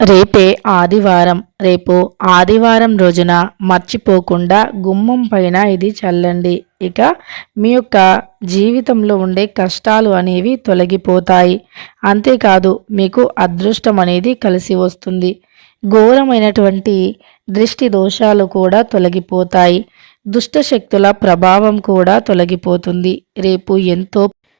రేపే ఆదివారం. రేపు ఆదివారం రోజున మర్చిపోకుండా గుమ్మం పైన ఇది చల్లండి. ఇక మీ యొక్క జీవితంలో ఉండే కష్టాలు అనేవి తొలగిపోతాయి. అంతేకాదు మీకు అదృష్టం అనేది కలిసి వస్తుంది. ఘోరమైనటువంటి దృష్టి దోషాలు కూడా తొలగిపోతాయి. దుష్టశక్తుల ప్రభావం కూడా తొలగిపోతుంది. రేపు ఎంతో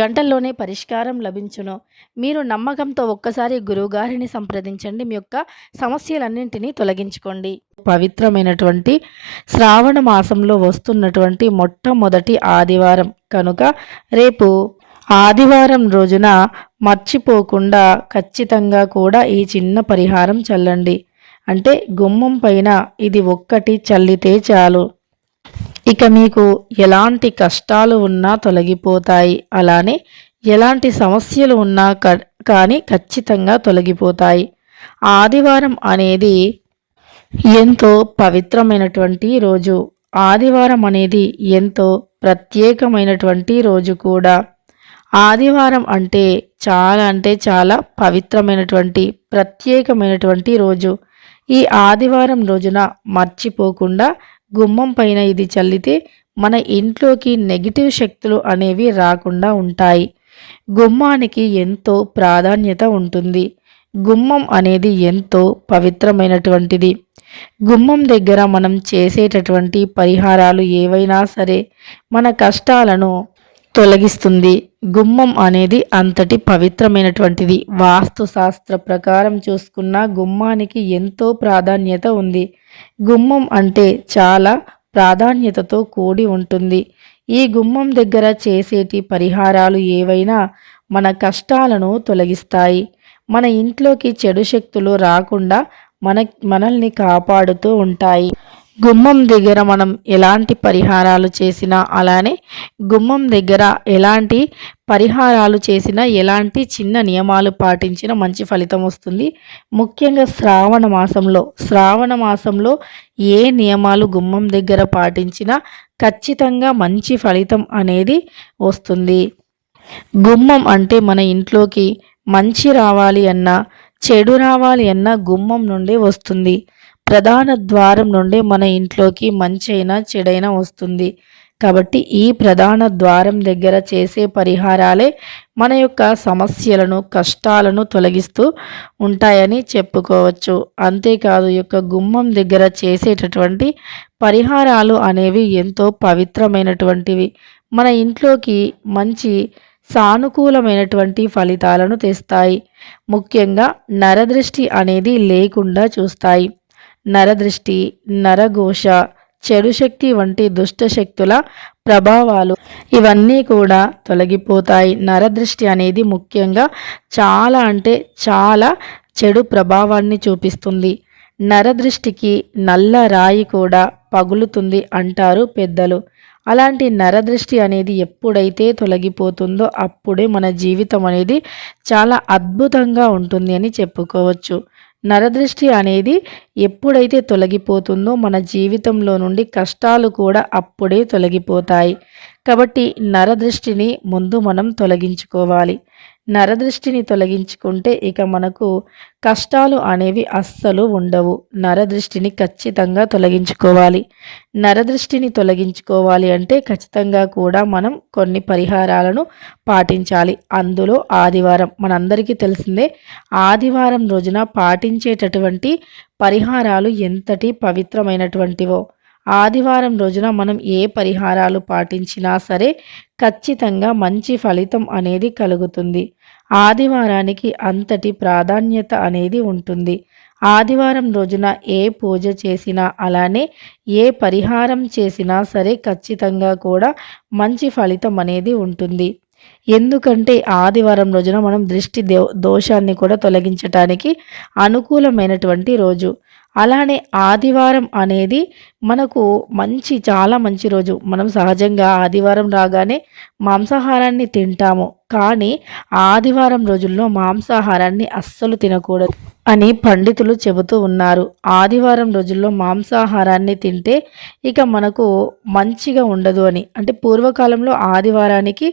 గంటల్లోనే పరిష్కారం లభించును. మీరు నమ్మకంతో ఒక్కసారి గురువుగారిని సంప్రదించండి. మీ యొక్క సమస్యలన్నింటినీ తొలగించుకోండి. పవిత్రమైనటువంటి శ్రావణ మాసంలో వస్తున్నటువంటి మొట్టమొదటి ఆదివారం. కనుక రేపు ఆదివారం రోజున మర్చిపోకుండా ఖచ్చితంగా కూడా ఈ చిన్న పరిహారం చల్లండి. అంటే గుమ్మం పైన ఇది ఒక్కటి చల్లితే చాలు. ఇక మీకు ఎలాంటి కష్టాలు ఉన్నా తొలగిపోతాయి. అలానే ఎలాంటి సమస్యలు ఉన్నా కానీ ఖచ్చితంగా తొలగిపోతాయి. ఆదివారం అనేది ఎంతో పవిత్రమైనటువంటి రోజు. ఆదివారం అనేది ఎంతో ప్రత్యేకమైనటువంటి రోజు కూడా. ఆదివారం అంటే చాలా అంటే చాలా పవిత్రమైనటువంటి ప్రత్యేకమైనటువంటి రోజు. ఈ ఆదివారం రోజున మర్చిపోకుండా గుమ్మం పైన ఇది చల్లితే మన ఇంట్లోకి నెగిటివ్ శక్తులు అనేవి రాకుండా ఉంటాయి. గుమ్మానికి ఎంతో ప్రాధాన్యత ఉంటుంది. గుమ్మం అనేది ఎంతో పవిత్రమైనటువంటిది. గుమ్మం దగ్గర మనం చేసేటటువంటి పరిహారాలు ఏవైనా సరే మన కష్టాలను తొలగిస్తుంది. గుమ్మం అనేది అంతటి పవిత్రమైనటువంటిది. వాస్తు శాస్త్ర ప్రకారం చూసుకున్న గుమ్మానికి ఎంతో ప్రాధాన్యత ఉంది. గుమ్మం అంటే చాలా ప్రాధాన్యతతో కూడి ఉంటుంది. ఈ గుమ్మం దగ్గర చేసేటి పరిహారాలు ఏవైనా మన కష్టాలను తొలగిస్తాయి. మన ఇంట్లోకి చెడు శక్తులు రాకుండా మన మనల్ని కాపాడుతూ ఉంటాయి. గుమ్మం దగ్గర మనం ఎలాంటి పరిహారాలు చేసినా అలానే గుమ్మం దగ్గర ఎలాంటి పరిహారాలు చేసినా ఎలాంటి చిన్న నియమాలు పాటించినా మంచి ఫలితం వస్తుంది. ముఖ్యంగా శ్రావణ మాసంలో శ్రావణ మాసంలో ఏ నియమాలు గుమ్మం దగ్గర పాటించినా ఖచ్చితంగా మంచి ఫలితం అనేది వస్తుంది. గుమ్మం అంటే మన ఇంట్లోకి మంచి రావాలి అన్నా చెడు రావాలి అన్నా గుమ్మం నుండి వస్తుంది. ప్రధాన ద్వారం నుండి మన ఇంట్లోకి మంచైనా చెడైనా వస్తుంది. కాబట్టి ఈ ప్రధాన ద్వారం దగ్గర చేసే పరిహారాలే మన యొక్క సమస్యలను కష్టాలను తొలగిస్తూ ఉంటాయని చెప్పుకోవచ్చు. అంతేకాదు యొక్క గుమ్మం దగ్గర చేసేటటువంటి పరిహారాలు అనేవి ఎంతో పవిత్రమైనటువంటివి. మన ఇంట్లోకి మంచి సానుకూలమైనటువంటి ఫలితాలను తెస్తాయి. ముఖ్యంగా నరదృష్టి అనేది లేకుండా చూస్తాయి. నరదృష్టి నరఘోష చెడు శక్తి వంటి దుష్ట శక్తుల ప్రభావాలు ఇవన్నీ కూడా తొలగిపోతాయి. నరదృష్టి అనేది ముఖ్యంగా చాలా అంటే చాలా చెడు ప్రభావాన్ని చూపిస్తుంది. నరదృష్టికి నల్ల రాయి కూడా పగులుతుంది అంటారు పెద్దలు. అలాంటి నరదృష్టి అనేది ఎప్పుడైతే తొలగిపోతుందో అప్పుడే మన జీవితం అనేది చాలా అద్భుతంగా ఉంటుంది అని చెప్పుకోవచ్చు. నరదృష్టి అనేది ఎప్పుడైతే తొలగిపోతుందో మన జీవితంలో నుండి కష్టాలు కూడా అప్పుడే తొలగిపోతాయి. కాబట్టి నరదృష్టిని ముందు మనం తొలగించుకోవాలి. నరదృష్టిని తొలగించుకుంటే ఇక మనకు కష్టాలు అనేవి అస్సలు ఉండవు. నరదృష్టిని ఖచ్చితంగా తొలగించుకోవాలి. నరదృష్టిని తొలగించుకోవాలి అంటే ఖచ్చితంగా కూడా మనం కొన్ని పరిహారాలను పాటించాలి. అందులో ఆదివారం మనందరికీ తెలిసిందే ఆదివారం రోజున పాటించేటటువంటి పరిహారాలు ఎంతటి పవిత్రమైనటువంటివో. ఆదివారం రోజున మనం ఏ పరిహారాలు పాటించినా సరే ఖచ్చితంగా మంచి ఫలితం అనేది కలుగుతుంది. ఆదివారానికి అంతటి ప్రాధాన్యత అనేది ఉంటుంది. ఆదివారం రోజున ఏ పూజ చేసినా అలానే ఏ పరిహారం చేసినా సరే ఖచ్చితంగా కూడా మంచి ఫలితం అనేది ఉంటుంది. ఎందుకంటే ఆదివారం రోజున మనం దృష్టి దో దోషాన్ని కూడా తొలగించటానికి అనుకూలమైనటువంటి రోజు. అలానే ఆదివారం అనేది మనకు మంచి చాలా మంచి రోజు. మనం సహజంగా ఆదివారం రాగానే మాంసాహారాన్ని తింటాము. కానీ ఆదివారం రోజుల్లో మాంసాహారాన్ని అస్సలు తినకూడదు అని పండితులు చెబుతూ ఉన్నారు. ఆదివారం రోజుల్లో మాంసాహారాన్ని తింటే ఇక మనకు మంచిగా ఉండదు అని. అంటే పూర్వకాలంలో ఆదివారానికి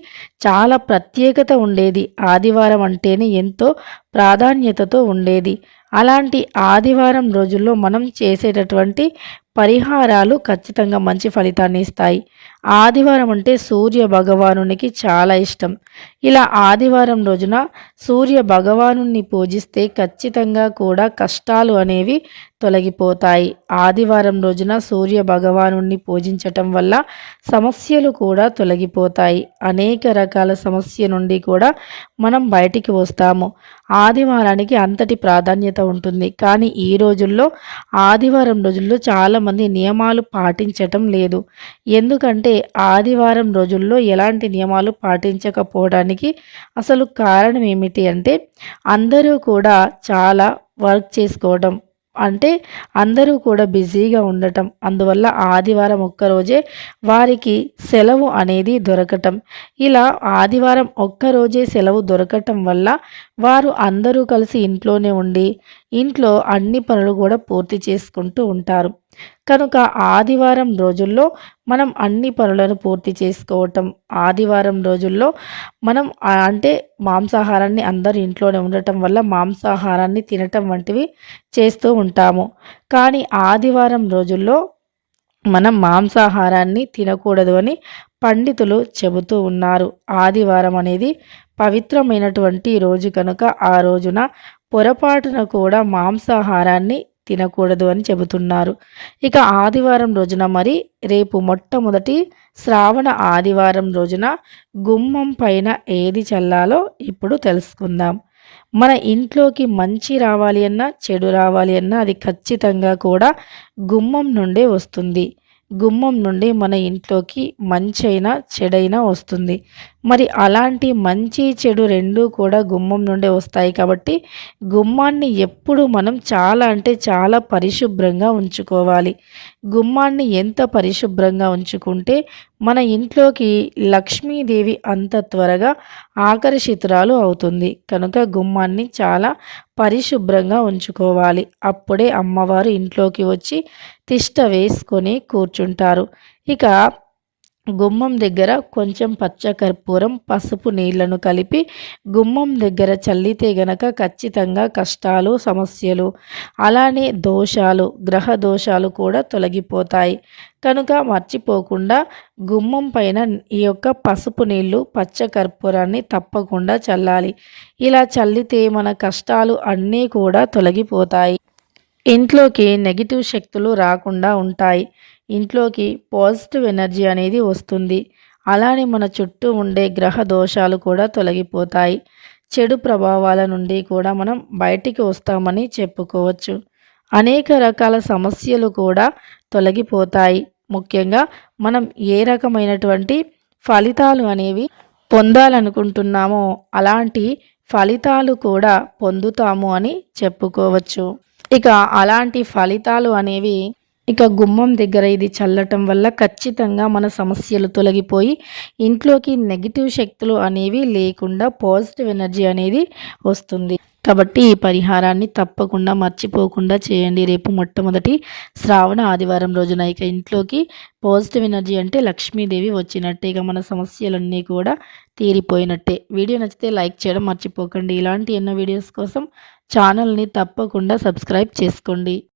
చాలా ప్రత్యేకత ఉండేది. ఆదివారం అంటేనే ఎంతో ప్రాధాన్యతతో ఉండేది. అలాంటి ఆదివారం రోజుల్లో మనం చేసేటటువంటి పరిహారాలు ఖచ్చితంగా మంచి ఫలితాన్ని ఇస్తాయి. ఆదివారం అంటే సూర్య భగవానునికి చాలా ఇష్టం. ఇలా ఆదివారం రోజున సూర్య భగవాను పూజిస్తే ఖచ్చితంగా కూడా కష్టాలు అనేవి తొలగిపోతాయి. ఆదివారం రోజున సూర్య భగవాను పూజించటం వల్ల సమస్యలు కూడా తొలగిపోతాయి. అనేక రకాల సమస్య నుండి కూడా మనం బయటికి వస్తాము. ఆదివారానికి అంతటి ప్రాధాన్యత ఉంటుంది. కానీ ఈ రోజుల్లో ఆదివారం రోజుల్లో చాలా చాలామంది నియమాలు పాటించటం లేదు. ఎందుకంటే ఆదివారం రోజుల్లో ఎలాంటి నియమాలు పాటించకపోవడానికి అసలు కారణం ఏమిటి అంటే అందరూ కూడా చాలా వర్క్ చేసుకోవడం. అంటే అందరూ కూడా బిజీగా ఉండటం. అందువల్ల ఆదివారం ఒక్కరోజే వారికి సెలవు అనేది దొరకటం. ఇలా ఆదివారం ఒక్కరోజే సెలవు దొరకటం వల్ల వారు అందరూ కలిసి ఇంట్లోనే ఉండి ఇంట్లో అన్ని పనులు కూడా పూర్తి చేసుకుంటూ ఉంటారు. కనుక ఆదివారం రోజుల్లో మనం అన్ని పనులను పూర్తి చేసుకోవటం. ఆదివారం రోజుల్లో మనం అంటే మాంసాహారాన్ని అందరు ఇంట్లోనే ఉండటం వల్ల మాంసాహారాన్ని తినటం వంటివి చేస్తూ ఉంటాము. కానీ ఆదివారం రోజుల్లో మనం మాంసాహారాన్ని తినకూడదు అని పండితులు చెబుతూ ఉన్నారు. ఆదివారం అనేది పవిత్రమైనటువంటి రోజు కనుక ఆ రోజున పొరపాటున కూడా మాంసాహారాన్ని తినకూడదు అని చెబుతున్నారు. ఇక ఆదివారం రోజున మరి రేపు మొట్టమొదటి శ్రావణ ఆదివారం రోజున గుమ్మం పైన ఏది చల్లాలో ఇప్పుడు తెలుసుకుందాం. మన ఇంట్లోకి మంచి రావాలి అన్నా చెడు రావాలి అన్నా అది ఖచ్చితంగా కూడా గుమ్మం నుండే వస్తుంది. గుమ్మం నుండి మన ఇంట్లోకి మంచైనా చెడైనా వస్తుంది. మరి అలాంటి మంచి చెడు రెండు కూడా గుమ్మం నుండే వస్తాయి కాబట్టి గుమ్మాన్ని ఎప్పుడు మనం చాలా అంటే చాలా పరిశుభ్రంగా ఉంచుకోవాలి. గుమ్మాన్ని ఎంత పరిశుభ్రంగా ఉంచుకుంటే మన ఇంట్లోకి లక్ష్మీదేవి అంత త్వరగా ఆకర్షితురాలు అవుతుంది. కనుక గుమ్మాన్ని చాలా పరిశుభ్రంగా ఉంచుకోవాలి. అప్పుడే అమ్మవారు ఇంట్లోకి వచ్చి తిష్ట వేసుకొని కూర్చుంటారు. ఇక గుమ్మం దగ్గర కొంచెం పచ్చకర్పూరం పసుపు నీళ్ళను కలిపి గుమ్మం దగ్గర చల్లితే గనక ఖచ్చితంగా కష్టాలు సమస్యలు అలానే దోషాలు గ్రహ దోషాలు కూడా తొలగిపోతాయి. కనుక మర్చిపోకుండా గుమ్మం పైన ఈ యొక్క పసుపు నీళ్ళు పచ్చకర్పూరాన్ని తప్పకుండా చల్లాలి. ఇలా చల్లితే మన కష్టాలు అన్నీ కూడా తొలగిపోతాయి. ఇంట్లోకి నెగిటివ్ శక్తులు రాకుండా ఉంటాయి. ఇంట్లోకి పాజిటివ్ ఎనర్జీ అనేది వస్తుంది. అలానే మన చుట్టూ ఉండే గ్రహ దోషాలు కూడా తొలగిపోతాయి. చెడు ప్రభావాల నుండి కూడా మనం బయటికి వస్తామని చెప్పుకోవచ్చు. అనేక రకాల సమస్యలు కూడా తొలగిపోతాయి. ముఖ్యంగా మనం ఏ రకమైనటువంటి ఫలితాలు అనేవి పొందాలనుకుంటున్నామో అలాంటి ఫలితాలు కూడా పొందుతాము అని చెప్పుకోవచ్చు. ఇక అలాంటి ఫలితాలు అనేవి ఇక గుమ్మం దగ్గర ఇది చల్లటం వల్ల ఖచ్చితంగా మన సమస్యలు తొలగిపోయి ఇంట్లోకి నెగిటివ్ శక్తులు అనేవి లేకుండా పాజిటివ్ ఎనర్జీ అనేది వస్తుంది. కాబట్టి ఈ పరిహారాన్ని తప్పకుండా మర్చిపోకుండా చేయండి. రేపు మొట్టమొదటి శ్రావణ ఆదివారం రోజున ఇక ఇంట్లోకి పాజిటివ్ ఎనర్జీ అంటే లక్ష్మీదేవి వచ్చినట్టే. ఇక మన సమస్యలన్నీ కూడా తీరిపోయినట్టే. వీడియో నచ్చితే లైక్ చేయడం మర్చిపోకండి. ఇలాంటి ఎన్నో వీడియోస్ కోసం ఛానల్ని తప్పకుండా సబ్స్క్రైబ్ చేసుకోండి.